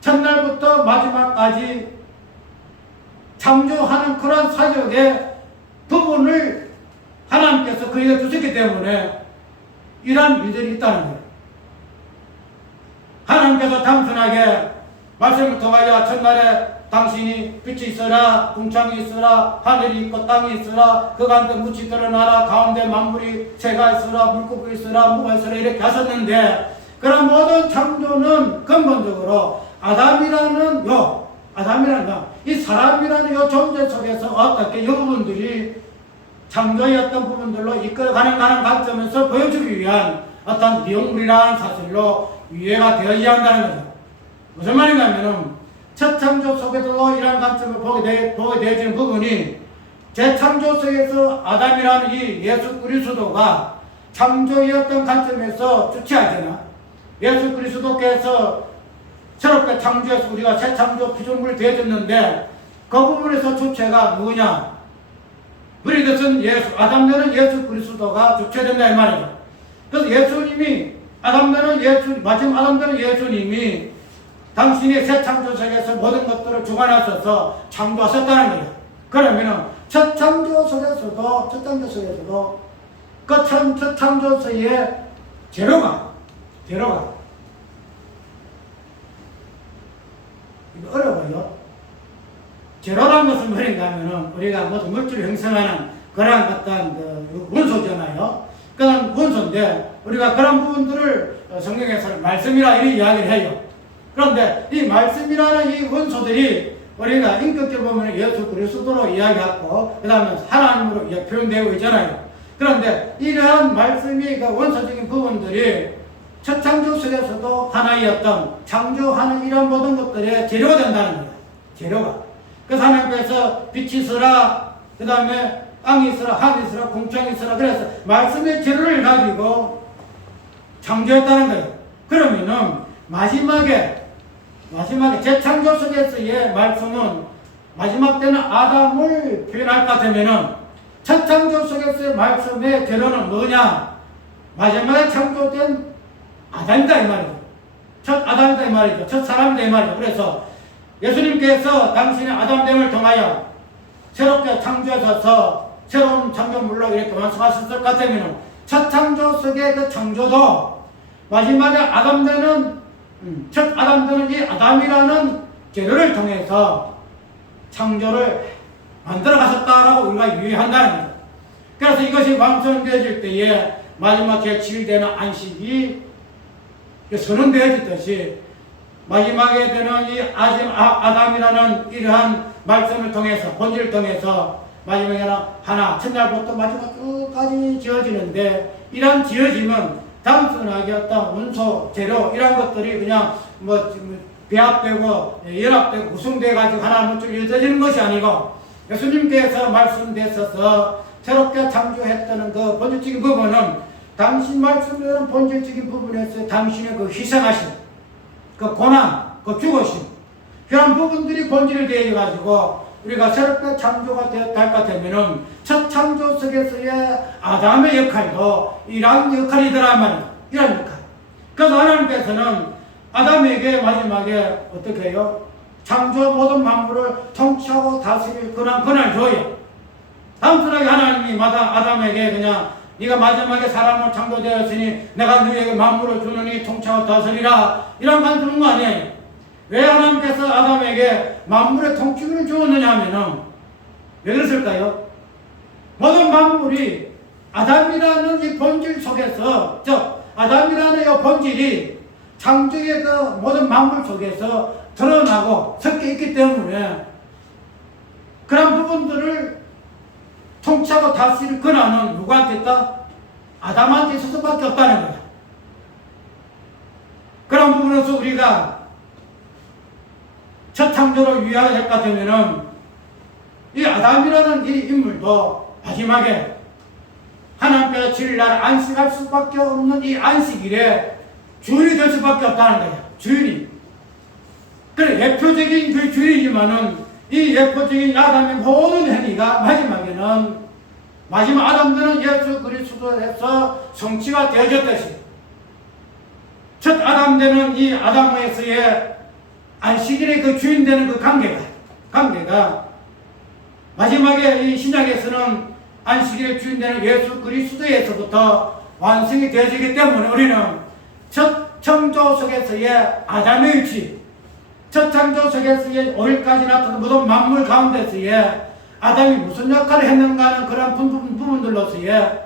첫날부터 마지막까지 창조하는 그런 사역의 부분을 하나님께서 그에게 주셨기 때문에 이러한 일들이 있다는 거예요. 하나님께서 단순하게 말씀을 통하여 첫날에 당신이 빛이 있어라, 궁창이 있어라, 하늘이 있고 땅이 있어라, 그 가운데 묻이 드러나라, 가운데 만물이 새가 있어라, 물고기 있어라, 무가 있어라 이렇게 하셨는데, 그런 모든 창조는 근본적으로 아담이라는 이 사람이라는 요 존재 속에서 어떻게 이 부분들이 창조의 어떤 부분들로 이끌어가는 관점에서 보여주기 위한 어떤 비용물이라는 사실로 이해가 되어야 한다는 거죠. 무슨 말인가 하면은 첫 창조 속에서도 이러한 관점을 보게 되어지는 부분이 재창조 속에서 아담이라는 이 예수 그리스도가 창조의 어떤 관점에서 주체하잖아. 예수 그리스도께서 새롭게 창조해서 우리가 새 창조 피조물이 되어졌는데 그 부분에서 주체가 누구냐? 우리 것은 아담되는 예수 그리스도가 주체된다 이 말이죠. 그래서 예수님이 마지막 아담되는 예수님이 당신이 새 창조 속에서 모든 것들을 주관하셔서 창조하셨다는 거예요. 그러면은 첫 창조 속에서도 그 첫 창조서의 재료가 이거 어려워요. 재료라는 것은 뭐인가 하면은 우리가 모든 물질을 형성하는 그런 어떤 원소잖아요. 그런 원소인데 우리가 그런 부분들을 성경에서 말씀이라 이렇게 이야기를 해요. 그런데 이 말씀이라는 이 원소들이 우리가 인격적으로 보면 예수 그리스도로 이야기하고 그 다음에 하나님으로 표현되고 있잖아요. 그런데 이러한 말씀이 그 원소적인 부분들이 첫 창조 속에서도 하나의 어떤 창조하는 이런 모든 것들의 재료가 된다는 거예요. 재료가. 그래서 하나님께서 빛이 있으라, 그 다음에 땅이 있으라, 하늘이 있으라, 공창이 있으라. 그래서 말씀의 재료를 가지고 창조했다는 거예요. 그러면은 마지막에 재창조 속에서의 말씀은 마지막 때는 아담을 표현할 것 같으면은 첫 창조 속에서의 말씀의 재료는 뭐냐? 마지막에 창조된 아담이다 이 말이죠. 첫 아담이다 이 말이죠. 첫 사람이다 이 말이죠. 그래서 예수님께서 당신의 아담됨을 통하여 새롭게 창조하셔서 새로운 창조물로 이렇게 완성하셨을 것 같으면 첫 창조 속의 그 창조도 마지막에 첫 아담되는 이 아담이라는 재료를 통해서 창조를 만들어 가셨다라고 우리가 이해한다는 거예요. 그래서 이것이 완성되어질 때에 마지막 제7되는 안식이 선언되어지듯이 마지막에 되는 이 아담이라는 이러한 말씀을 통해서, 본질을 통해서 마지막에는 하나, 첫날부터 마지막 끝까지 지어지는데, 이러한 지어짐은 단순하게 어떤 원소, 재료, 이런 것들이 그냥 배합되고 연합되고 구성돼가지고 하나 쭉 이어지는 것이 아니고, 예수님께서 말씀되셔서 새롭게 창조했다는 그 본질적인 부분은 당신 말씀대로 본질적인 부분에서 당신의 그 희생하심, 그 고난, 그 죽으심, 그런 부분들이 본질이 되어가지고 우리가 새롭게 창조가 되었다 할 것 같으면은 첫 창조 속에서의 아담의 역할도 이러한 역할이더란 말이에요. 이런 역할. 그래서 하나님께서는 아담에게 마지막에 어떻게 해요? 창조 모든 만물을 통치하고 다스릴 권한을 줘요. 단순하게 하나님이 아담에게 그냥 네가 마지막에 사람을 창조되었으니 내가 너에게 만물을 주느니 통치하고 다스리라, 이런 건 주는 거 아니에요. 왜 하나님께서 아담에게 만물의 통치를 주었느냐 하면은 왜 그랬을까요? 모든 만물이 아담이라는 이 본질 속에서, 아담이라는 이 본질이 창조의 그 모든 만물 속에서 드러나고 섞여 있기 때문에 그런 부분들을 통치하고 다스릴 권한은 누구한테 있다? 아담한테 있을 수밖에 없다는 거야. 그런 부분에서 우리가 첫 창조를 위하게 될 것 같으면은 이 아담이라는 이 인물도 마지막에 하나님께서 7일 날 안식할 수밖에 없는 이 안식일에 주인이 될 수밖에 없다는 거야. 주인이. 그래, 예표적인 그 주인이지만은 이 예표적인 아담의 모든 행위가 마지막 아담들은 예수 그리스도에서 성취가 되어졌듯이 첫 아담 되는 이 아담에서의 안식일의 그 주인 되는 그 관계가 마지막에 이 신약에서는 안식일의 주인 되는 예수 그리스도에서부터 완성이 되어지기 때문에 우리는 첫 창조 속에서의 아담의 위치, 첫 창조 속에서의 오늘까지 나타난 모든 만물 가운데서의 아담이 무슨 역할을 했는가 하는 그런 부분들로서의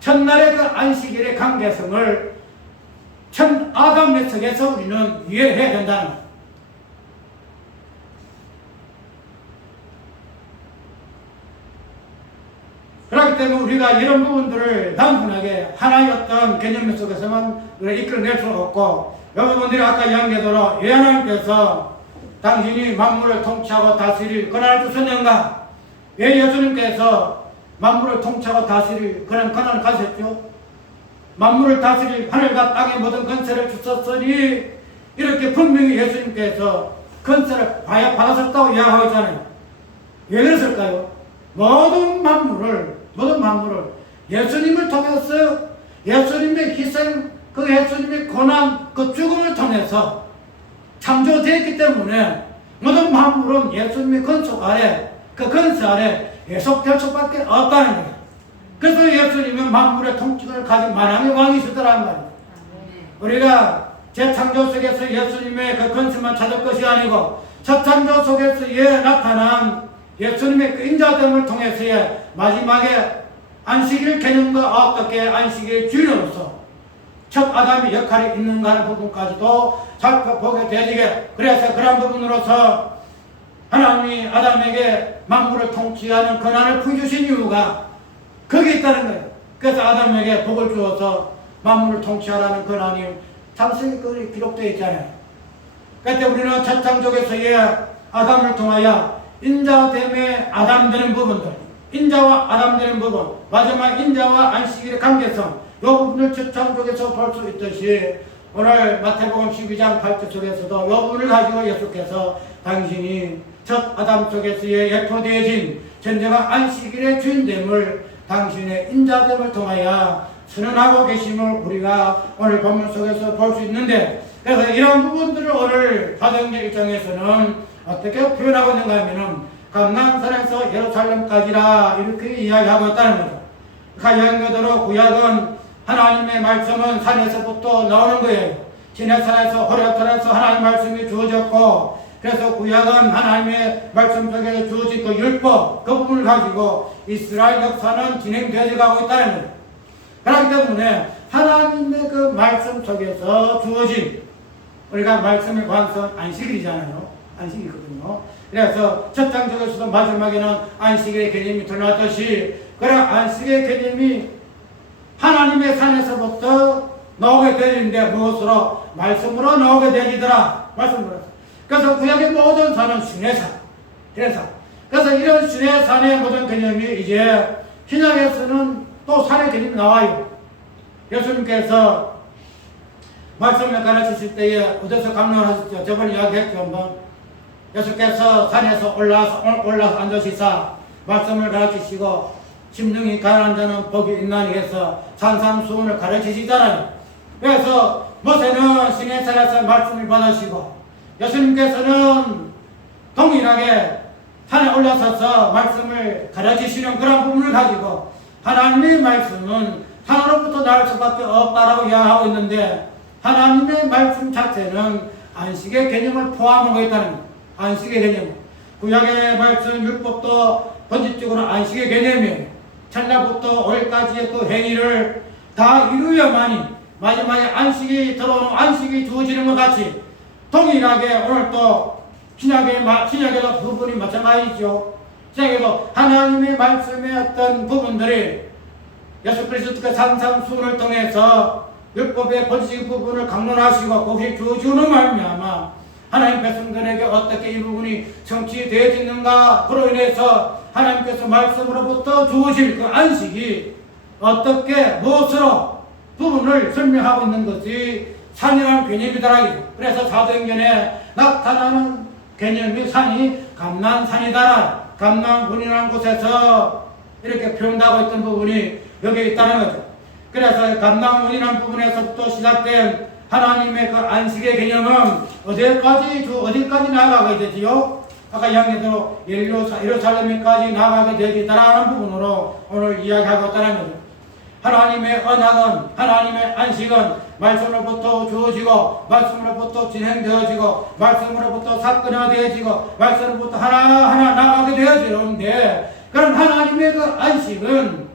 첫날의 그 안식일의 관계성을 첫 아담의 속에서 우리는 이해를 해야 된다는 것. 그렇기 때문에 우리가 이런 부분들을 단순하게 하나의 어떤 개념 속에서만 우리가 이끌어낼 수는 없고, 여러분들이 아까 이야기하도록 왜 하나님께서 당신이 만물을 통치하고 다스릴 권한을 주셨는가? 왜 예수님께서 만물을 통치하고 다스릴 그런 권한을 가졌죠? 만물을 다스릴 하늘과 땅의 모든 권세를 주셨으니, 이렇게 분명히 예수님께서 권세를 받았었다고 이야기하고 있잖아요. 왜 그랬을까요? 모든 만물을 예수님을 통해서 예수님의 희생, 그 예수님의 고난, 그 죽음을 통해서 창조되었기 때문에 모든 만물은 예수님의 권속 아래, 그 권세 아래 예속될 수밖에 없다는 거예요. 그래서 예수님은 만물의 통치를 가진 만왕의 왕이시더라는 말이에요. 우리가 재창조 속에서 예수님의 그 권세만 찾을 것이 아니고 첫 창조 속에서 나타난 예수님의 그 인자됨을 통해서의 마지막에 안식일 개념과 어떻게 안식일 주인으로서 첫 아담의 역할이 있는가 하는 부분까지도 살펴보게 되지게, 그래서 그런 부분으로서 하나님이 아담에게 만물을 통치하는 권한을 부여주신 이유가 거기에 있다는 거예요. 그래서 아담에게 복을 주어서 만물을 통치하라는 권한이 창세기 기록되어 있잖아요. 그때 우리는 첫 창조에서의 아담을 통하여 인자됨의 아담 되는 부분들, 인자와 아담 되는 부분, 마지막 인자와 안식일의 관계성, 이 부분을 첫 창조에서 볼 수 있듯이 오늘 마태복음 12장 8절 속에서도 이 부분을 가지고 예수께서 당신이 첫 아담 속에서의 예표되어진 전제가 안식일의 주인됨을 당신의 인자됨을 통하여 선언하고 계심을 우리가 오늘 본문 속에서 볼 수 있는데, 그래서 이런 부분들을 오늘 사도행전 1장에서는 어떻게 표현하고 있는가 하면은 감난산에서 예루살렘까지라 이렇게 이야기하고 있다는 거죠. 가령교대로 구약은 하나님의 말씀은 산에서부터 나오는 거예요. 시내산에서 호렙산에서 하나님의 말씀이 주어졌고, 그래서 구약은 하나님의 말씀 속에서 주어진 그 율법 그 부분을 가지고 이스라엘 역사는 진행되어 가고 있다는 거예요. 그렇기 때문에 하나님의 그 말씀 속에서 주어진, 우리가 말씀의 관성 안식일이잖아요. 안식이거든요. 그래서 첫 장적에서도 마지막에는 안식일의 개념이 드러났듯이, 그런 안식의 개념이 하나님의 산에서부터 나오게 되는데 무엇으로? 말씀으로 나오게 되지더라. 말씀으로. 그래서 구약의 모든 산은 시내산. 그래서 이런 시내산의 모든 개념이 이제 신약에서는 또 산의 개념이 나와요. 예수님께서 말씀을 가르치실 때에 어디서 강론을 하셨죠? 저번에 이야기했죠. 한번. 예수께서 산에서 올라서 앉으시사 말씀을 가르치시고 심령이 가난한 자는 복이 있나니 해서 산상수훈을 가르치시잖아요. 그래서 모세는 시내산에서 말씀을 받으시고 예수님께서는 동일하게 산에 올라서서 말씀을 가르치시는 그런 부분을 가지고 하나님의 말씀은 산으로부터 나올 수밖에 없다라고 이야기하고 있는데, 하나님의 말씀 자체는 안식의 개념을 포함하고 있다는 거예요. 안식의 개념. 구약의 말씀 율법도 본질적으로 안식의 개념이에요. 찰나부터 오일까지의 그 행위를 다 이루어야만이 마지막에 안식이 들어오는, 안식이 주어지는 것 같이 동일하게 오늘 또 신약에도 부분이 마찬가지죠. 신약에도 하나님의 말씀의 어떤 부분들이 예수 그리스도의 산상수훈을 통해서 율법의 본질적인 부분을 강론하시고 그것이 주어주는 말미암아 하나님 백성들에게 어떻게 이 부분이 성취되어지는가, 그로 인해서 하나님께서 말씀으로부터 주어질 그 안식이 어떻게 무엇으로 부분을 설명하고 있는 것이 산이라는 개념이더라. 그래서 사도행전에 나타나는 개념이 산이 감난산이다, 감난군이라는 곳에서 이렇게 표현하고 있던 부분이 여기에 있다는 거죠. 그래서 감난군이라는 부분에서부터 시작된 하나님의 그 안식의 개념은 어디까지 나아가게 되지요? 아까 이야기대로 예루살렘까지 나아가게 되겠다라는 부분으로 오늘 이야기하고 있다는 거죠. 하나님의 언약은, 하나님의 안식은 말씀으로부터 주어지고 말씀으로부터 진행되어지고 말씀으로부터 사건화되어지고 말씀으로부터 하나하나 나가게 되어지는데, 그럼 하나님의 그 안식은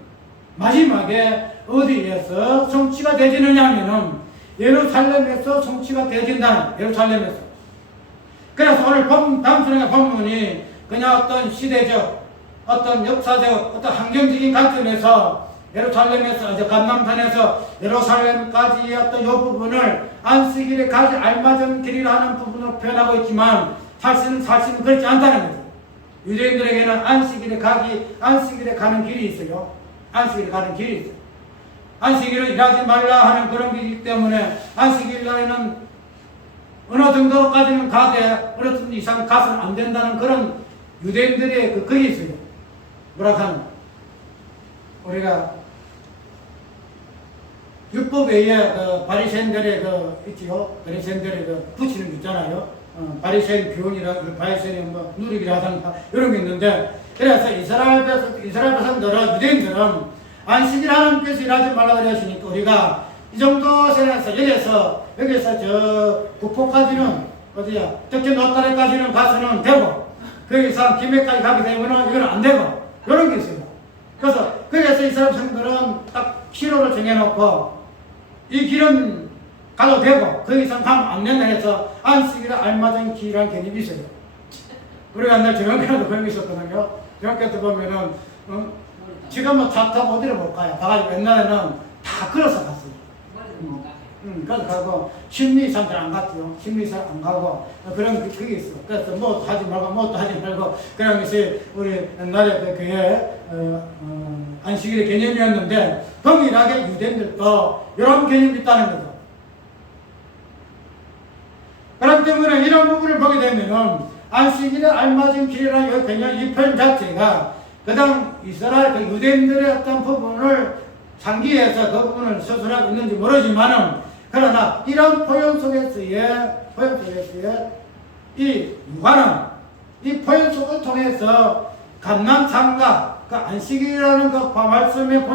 마지막에 어디에서 성취가 되지느냐 하면은 예루살렘에서 성취가 되어진다는, 예루살렘에서. 그래서 오늘 담수령의 본문이 그냥 어떤 시대적, 어떤 역사적, 어떤 환경적인 관점에서 예루살렘에서, 감남산에서 예루살렘까지의 어떤 이 부분을 안식일에 가지 알맞은 길이라는 부분으로 표현하고 있지만 사실은 그렇지 않다는 거죠. 유대인들에게는 안식일에 가는 길이 있어요. 안식일에 가는 길이 있어요. 안식일을 일하지 말라 하는 그런 길이기 때문에 안식일 날에는 어느 정도로까지는 가되 어느 정도 이상 가서는 안 된다는 그런 유대인들의 그게 있어요. 뭐라 하는, 우리가 율법 외에 바리새인들의 있지요. 바리새인들의 붙이는 게 있잖아요. 바리새인 교훈이라, 바리새인 누리기라든가 이런 게 있는데, 그래서 이스라엘 백성들은, 유대인들은 안식일 하나님께서 일하지 말라 그러시니까 우리가 이 정도 선에서 여기서 저 구포까지는 어디야, 특히 노타레까지는 가서는 되고 그 이상 김해까지 가게 되면은 이건 안 되고 이런 게 있어요. 그래서 이스라엘 백성들은 딱 기로를 정해놓고 이 길은 가도 되고 그 이상 가면 안 된다 해서 안식일에 알맞은 길이라는 개념이 있어요. 우리가 옛날 저녁에도 그런 게 있었거든요. 저녁에 보면은 지금은 차 타고 어디를 못 가요. 가가지고 옛날에는 다 걸어서 갔어요. 그래서 가고 10리 이상 안 갔죠. 10리 이상 안 가고 그런 그게 있어. 그래서 뭐 하지 말고 그런 것이 우리 옛날에 그 교회 안식일의 개념이었는데 동일하게 유대인들도 이런 개념이 있다는 거죠. 그렇기 때문에 이런 부분을 보게 되면은 안식일에 알맞은 길이라는 개념, 이 표현 자체가 그다음 이스라엘 그 유대인들의 어떤 부분을 상기해서 그 부분을 서술하고 있는지 모르지만은, 그러나 이런 표현 속에서의 이 유관은 이 포인속을 통해서 감난산가, 그 안식이라는 그 말씀의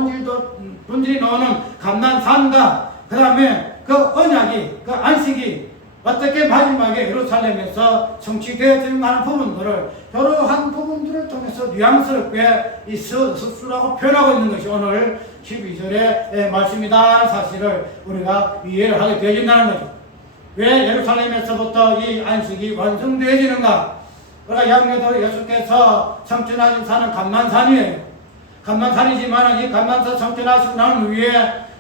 본질이 나오는 감난산가, 그 다음에 그 언약이, 그 안식이 어떻게 마지막에 예루살렘에서 성취되어지는 부분들을 여러한 부분들을 통해서 뉘앙스럽게 이 스스로하고 표현하고 있는 것이 오늘 12절의 말씀이다 사실을 우리가 이해를 하게 되어진다는 거죠. 왜 예루살렘에서부터 이 안식이 완성되어지는가? 우리가 양녀도 예수께서 성전하신 산은 감난산이에요. 감난산이지만 이 감난산 성전하시고 난 후에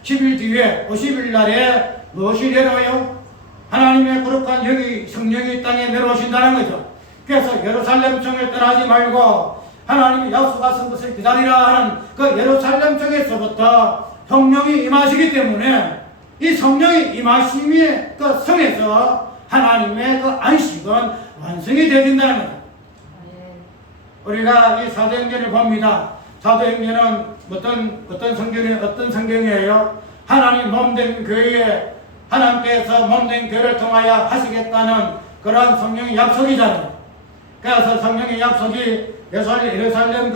10일 뒤에 50일 날에 무엇이 내려와요? 하나님의 거룩한 여기 성령이 땅에 내려오신다는 거죠. 그래서 예루살렘 성을 떠나지 말고 하나님이 약속하신 것을 기다리라 하는 그 예루살렘 성에서부터 성령이 임하시기 때문에 이 성령이 임하심의 그 성에서 하나님의 그 안식은 완성이 되어진다는 거죠. 우리가 이 사도행전을 봅니다. 사도행전은 어떤 성경이에요? 하나님 몸된 교회에 하나님께서 몸된 교회를 통하여 하시겠다는 그러한 성령의 약속이잖아요. 그래서 성령의 약속이 예루살렘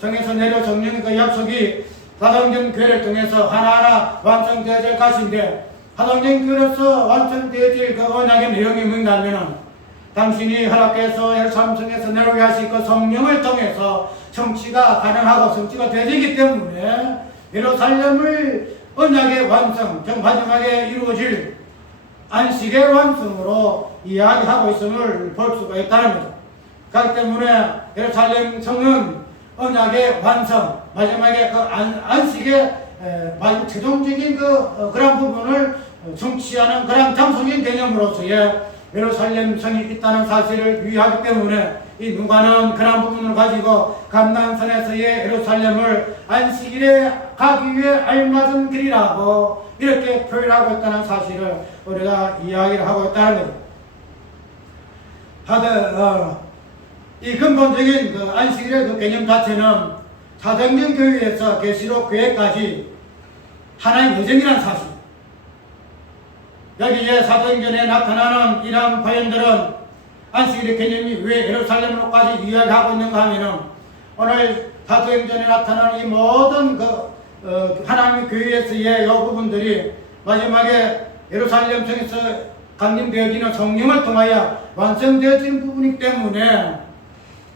성에서 내려 성령의 그 약속이 사도행전 교회를 통해서 하나하나 완성되어질 것인데, 사도행전 교회로서 완성되어질 그 언약의 내용이 뭐냐면은 당신이 허락해서 예루살렘 성에서 내려오게 하실 그 성령을 통해서 성취가 가능하고 성취가 되기 때문에 예루살렘을 언약의 완성, 즉 마지막에 이루어질 안식의 완성으로 이야기하고 있음을 볼 수가 있다는 거죠. 그렇기 때문에 예루살렘 성은 언약의 완성, 마지막에 그 안식의 마지막 최종적인 그런 부분을 성취하는 그런 장소적인 개념으로서의 예루살렘 성이 있다는 사실을 유의하기 때문에 이 누가는 그런 부분을 가지고 감난산에서의 예루살렘을 안식일에 가기 위해 알맞은 길이라고 이렇게 표현하고 있다는 사실을 우리가 이야기를 하고 있다는 거죠. 이 근본적인 그 안식일의 그 개념 자체는 사도행전 교회에서 계시록 교회까지 하나의 여정이라는 사실. 여기에 사도행전에 나타나는 이러한 표현들은 안식일의 개념이 왜 예루살렘으로까지 이야기하고 있는가 하면은 오늘 사도행전에 나타나는 이 모든 하나님의 교회에서의 이 부분들이 마지막에 예루살렘 성에서 강림되어지는 성령을 통하여 완성되어지는 부분이기 때문에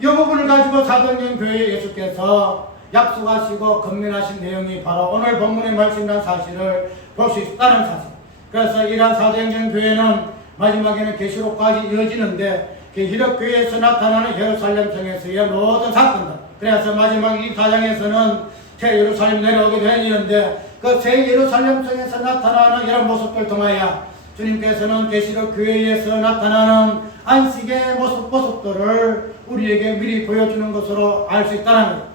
이 부분을 가지고 사도행전 교회 예수께서 약속하시고 건면하신 내용이 바로 오늘 본문의 말씀이라는 사실을 볼 수 있다는 사실. 그래서 이러한 사도행전 교회는 마지막에는 계시록까지 이어지는데 계시록 교회에서 나타나는 예루살렘 성에서의 모든 사건들, 그래서 마지막 이 4장에서는 새 예루살렘 내려오게 되는데 그 새 예루살렘 성에서 나타나는 이런 모습들 통하여 주님께서는 계시록 교회에서 나타나는 안식의 모습들을 우리에게 미리 보여주는 것으로 알 수 있다는 거예요.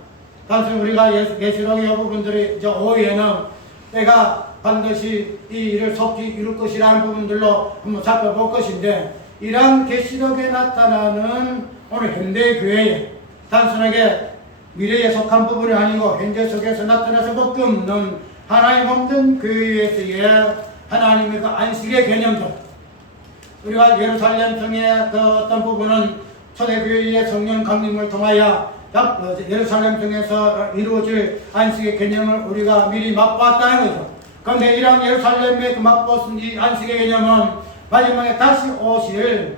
단순히 우리가 계시록의 이 부분들이 5회에는 때가 반드시 이 일을 속히 이룰 것이라는 부분들로 한번 살펴볼 것인데, 이러한 계시록에 나타나는 오늘 현대의 교회에 단순하게 미래에 속한 부분이 아니고 현재 속에서 나타날 수밖에 없는 하나의 몸된 교회에서의 하나님의 그 안식의 개념들, 우리가 예루살렘 성의 그 어떤 부분은 초대교회의 성령 강림을 통하여 예루살렘 성에서 이루어질 안식의 개념을 우리가 미리 맛보았다는 거죠. 그런데 이러한 예루살렘의 그 맛보신 이 안식의 개념은 마지막에 다시 오실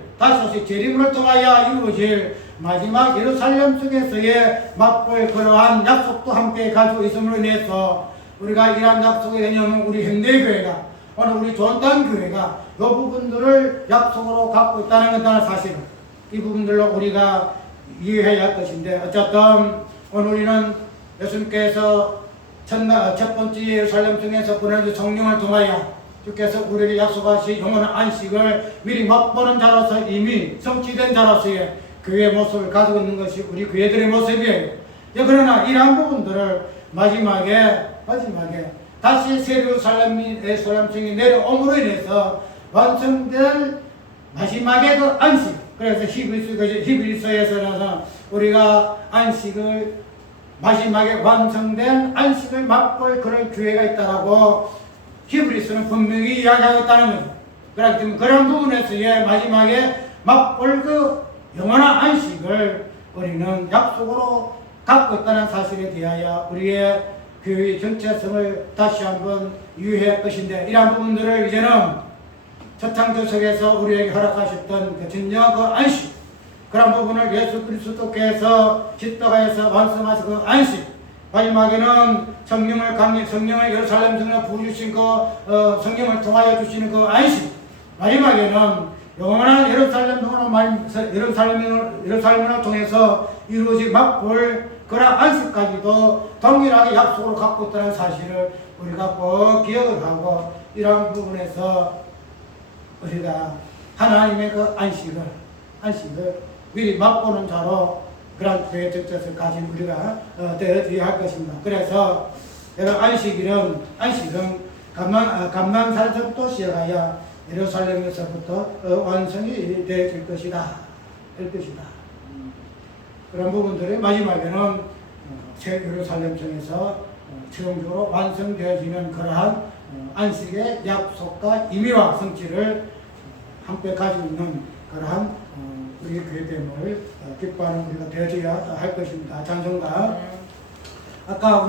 재림을 통하여 이루어질 마지막 예루살렘 속에서의 맛볼 그러한 약속도 함께 가지고 있음으로 인해서 우리가 이러한 약속의 개념은 우리 현대교회가 오늘 우리 좋은 교회가 이 부분들을 약속으로 갖고 있다는 사실은 이 부분들로 우리가 이해해야 할 것인데, 어쨌든 오늘 우리는 예수님께서 첫 번째 예루살렘 성에서 보내준 성령을 통하여 주께서 우리에게 약속하신 영원한 안식을 미리 맛보는 자로서 이미 성취된 자로서의 교회의 모습을 가지고 있는 것이 우리 교회들의 모습이에요. 그러나 이러한 부분들을 마지막에 다시 새 예루살렘 성이 내려옴으로 인해서 완성될 마지막의 그 안식, 그래서 히브리서에서는 우리가 안식을 마지막에 완성된 안식을 맛볼 그런 교회가 있다라고 히브리서는 분명히 이야기하고 있다는 거죠. 그렇기 때문에 그런 부분에서의 마지막에 맛볼 그 영원한 안식을 우리는 약속으로 갖고 있다는 사실에 대하여 우리의 교회의 정체성을 다시 한번 유의할 것인데, 이러한 부분들을 이제는 초창조석에서 우리에게 허락하셨던 그 진정 그 안식, 그런 부분을 예수 그리스도께서 십자가에서 완성하신 그 안식, 마지막에는 성령을 예루살렘 성령을 부어주신 그 성령을 통하여 주시는 그 안식, 마지막에는 영원한 예루살렘을 통해서 이루어질 맛볼 그런 안식까지도 동일하게 약속으로 갖고 있다는 사실을 우리가 꼭 기억을 하고, 이런 부분에서 우리가 하나님의 그 안식을 미리 맛보는 자로 그런 교회 정체성을 가진 우리가 되어야 할 것입니다. 그래서 내가 안식은 감남산서부터 시작하여 예루살렘에서부터 완성이 되어질 것이다. 그런 부분들이 마지막에는 새 예루살렘성에서 최종적으로 완성되어지는 그러한 안식의 약속과 의미와 성취를 함께 가지고 있는 그러한 우리 교회됨을 기뻐하는 우리가 되어져야 할 것입니다. 찬송가 아까 우리